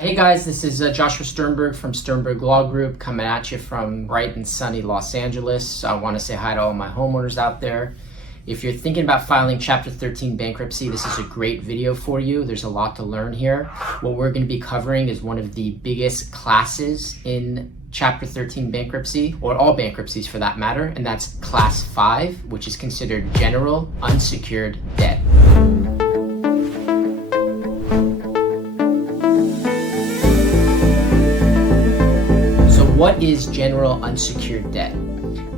Hey guys, this is Joshua Sternberg from Sternberg Law Group coming at you from bright and sunny Los Angeles. I want to say hi to all my homeowners out there. If you're thinking about filing Chapter 13 bankruptcy, this is a great video for you. There's a lot to learn here. What we're going to be covering is one of the biggest classes in Chapter 13 bankruptcy, or all bankruptcies for that matter, and that's Class 5, which is considered general unsecured debt. What is general unsecured debt?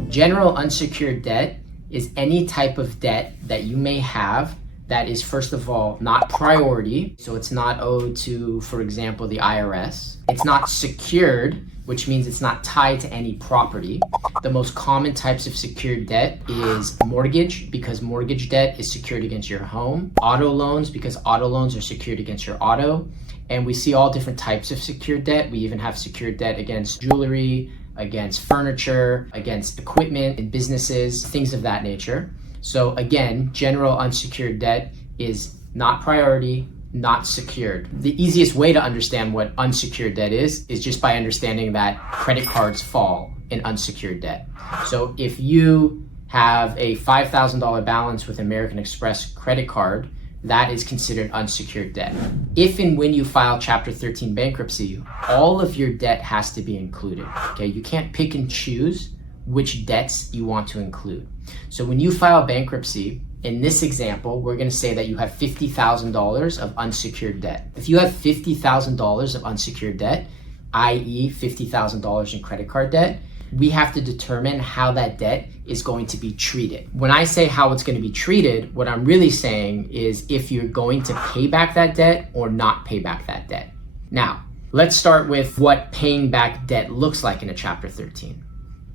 General unsecured debt is any type of debt that you may have that is, first of all, not priority. So it's not owed to, for example, the IRS. It's not secured, which means it's not tied to any property. The most common types of secured debt is mortgage, because mortgage debt is secured against your home. Auto loans, because auto loans are secured against your auto. And we see all different types of secured debt. We even have secured debt against jewelry, against furniture, against equipment in businesses, things of that nature. So again, general unsecured debt is not priority, not secured. The easiest way to understand what unsecured debt is just by understanding that credit cards fall in unsecured debt. So if you have a $5,000 balance with American Express credit card, that is considered unsecured debt. If and when you file Chapter 13 bankruptcy, all of your debt has to be included, okay? You can't pick and choose which debts you want to include. So when you file bankruptcy, in this example, we're gonna say that you have $50,000 of unsecured debt. If you have $50,000 of unsecured debt, i.e. $50,000 in credit card debt, we have to determine how that debt is going to be treated. When I say how it's going to be treated, what I'm really saying is if you're going to pay back that debt or not pay back that debt. Now, let's start with what paying back debt looks like in a Chapter 13.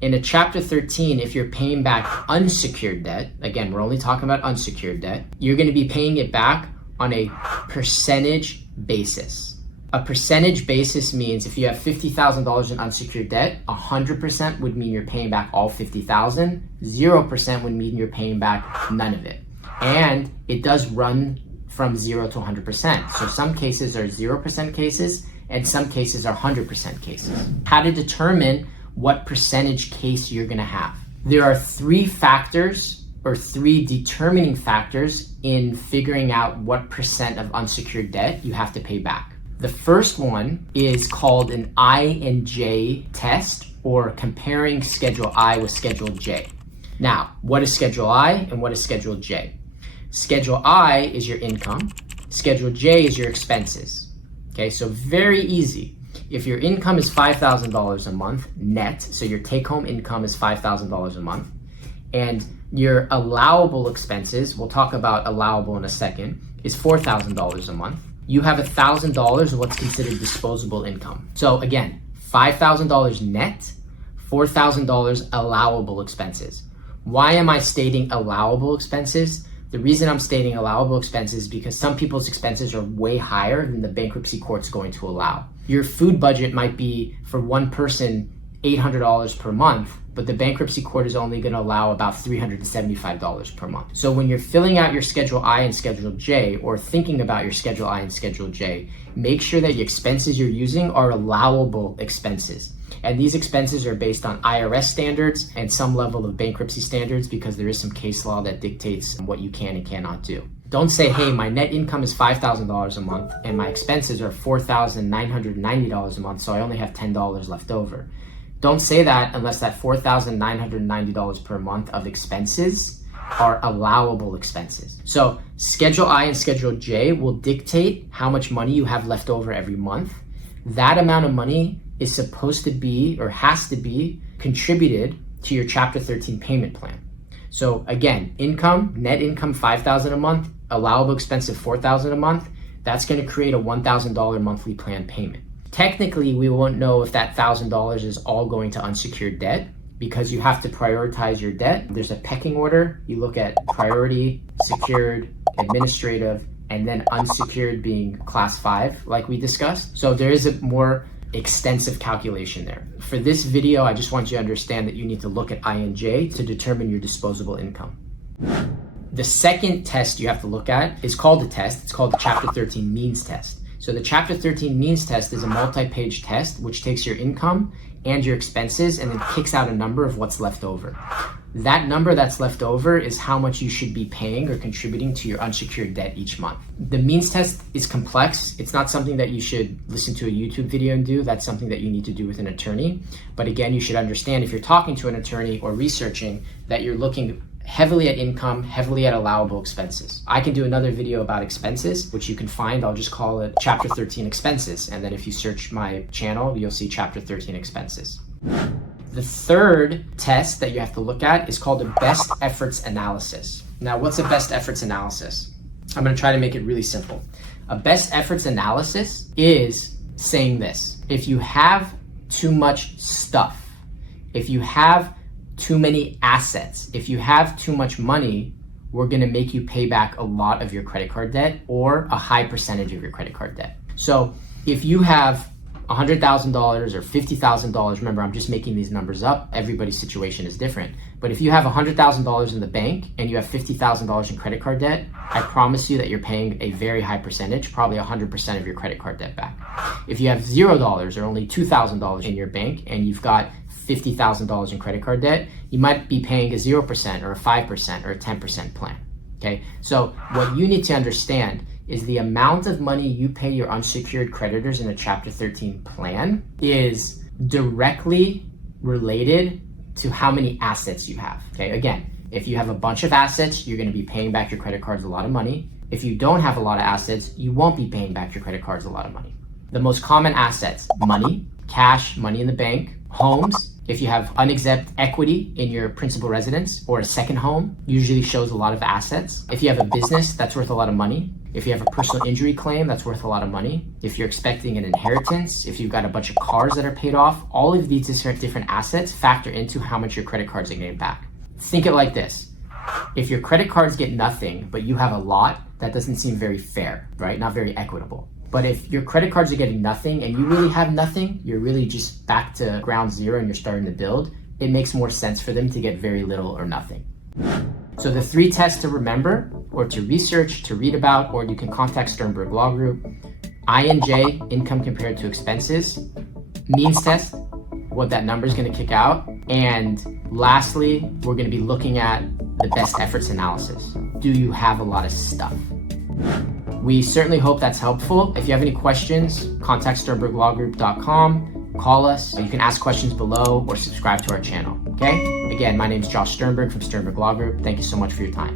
In a Chapter 13, if you're paying back unsecured debt, again, we're only talking about unsecured debt, you're going to be paying it back on a percentage basis. A percentage basis means if you have $50,000 in unsecured debt, 100% would mean you're paying back all $50,000, 0% would mean you're paying back none of it. And it does run from 0 to 100%. So some cases are 0% cases and some cases are 100% cases. How to determine what percentage case you're gonna have. There are three factors or three determining factors in figuring out what percent of unsecured debt you have to pay back. The first one is called an I and J test, or comparing Schedule I with Schedule J. Now, what is Schedule I and what is Schedule J? Schedule I is your income. Schedule J is your expenses. Okay, so very easy. If your income is $5,000 a month net, so your take-home income is $5,000 a month, and your allowable expenses, we'll talk about allowable in a second, is $4,000 a month, you have $1,000 of what's considered disposable income. So again, $5,000 net, $4,000 allowable expenses. Why am I stating allowable expenses? The reason I'm stating allowable expenses is because some people's expenses are way higher than the bankruptcy court's going to allow. Your food budget might be, for one person, $800 per month, but the bankruptcy court is only going to allow about $375 per month. So when you're filling out your Schedule I and Schedule J, or thinking about your Schedule I and Schedule J, make sure that the expenses you're using are allowable expenses. And these expenses are based on IRS standards and some level of bankruptcy standards, because there is some case law that dictates what you can and cannot do. Don't say, hey, my net income is $5,000 a month and my expenses are $4,990 a month, so I only have $10 left over. Don't say that unless that $4,990 per month of expenses are allowable expenses. So Schedule I and Schedule J will dictate how much money you have left over every month. That amount of money is supposed to be, or has to be, contributed to your Chapter 13 payment plan. So again, income, net income $5,000 a month, allowable expense of $4,000 a month, that's going to create a $1,000 monthly plan payment. Technically, we won't know if that $1,000 is all going to unsecured debt, because you have to prioritize your debt. There's a pecking order. You look at priority, secured, administrative, and then unsecured being Class 5, like we discussed. So there is a more extensive calculation there. For this video, I just want you to understand that you need to look at I and J to determine your disposable income. The second test you have to look at is called a test. It's called the Chapter 13 means test. So the Chapter 13 means test is a multi-page test which takes your income and your expenses and then kicks out a number of what's left over. That number that's left over is how much you should be paying or contributing to your unsecured debt each month. The means test is complex. It's not something that you should listen to a YouTube video and do. That's something that you need to do with an attorney. But again, you should understand if you're talking to an attorney or researching that you're looking heavily at income, heavily at allowable expenses. I can do another video about expenses, which you can find. I'll just call it Chapter 13 expenses. And then if you search my channel, you'll see Chapter 13 expenses. The third test that you have to look at is called a best efforts analysis. Now, what's a best efforts analysis? I'm going to try to make it really simple. A best efforts analysis is saying this: if you have too much stuff, if you have too many assets, if you have too much money, we're going to make you pay back a lot of your credit card debt or a high percentage of your credit card debt. So if you have $100,000 or $50,000, remember, I'm just making these numbers up. Everybody's situation is different. But if you have $100,000 in the bank and you have $50,000 in credit card debt, I promise you that you're paying a very high percentage, probably 100% of your credit card debt back. If you have $0 or only $2,000 in your bank and you've got $50,000 in credit card debt, you might be paying a 0% or a 5% or a 10% plan. Okay, so what you need to understand is the amount of money you pay your unsecured creditors in a Chapter 13 plan is directly related to how many assets you have. Okay, again, if you have a bunch of assets, you're going to be paying back your credit cards a lot of money. If you don't have a lot of assets, you won't be paying back your credit cards a lot of money. The most common assets: money, cash, money in the bank, homes. If you have unexempt equity in your principal residence or a second home, usually shows a lot of assets. If you have a business, that's worth a lot of money. If you have a personal injury claim, that's worth a lot of money. If you're expecting an inheritance, if you've got a bunch of cars that are paid off, all of these different assets factor into how much your credit cards are getting back. Think it like this: if your credit cards get nothing, but you have a lot, that doesn't seem very fair, right? Not very equitable. But if your credit cards are getting nothing and you really have nothing, you're really just back to ground zero and you're starting to build, it makes more sense for them to get very little or nothing. So the three tests to remember, or to research, to read about, or you can contact Sternberg Law Group: 𝐼𝐭𝐽, income compared to expenses; means test, what that number is going to kick out; and lastly, we're going to be looking at the best efforts analysis. Do you have a lot of stuff? We certainly hope that's helpful. If you have any questions, contact sternberglawgroup.com, call us. You can ask questions below or subscribe to our channel, okay? Again, my name is Josh Sternberg from Sternberg Law Group. Thank you so much for your time.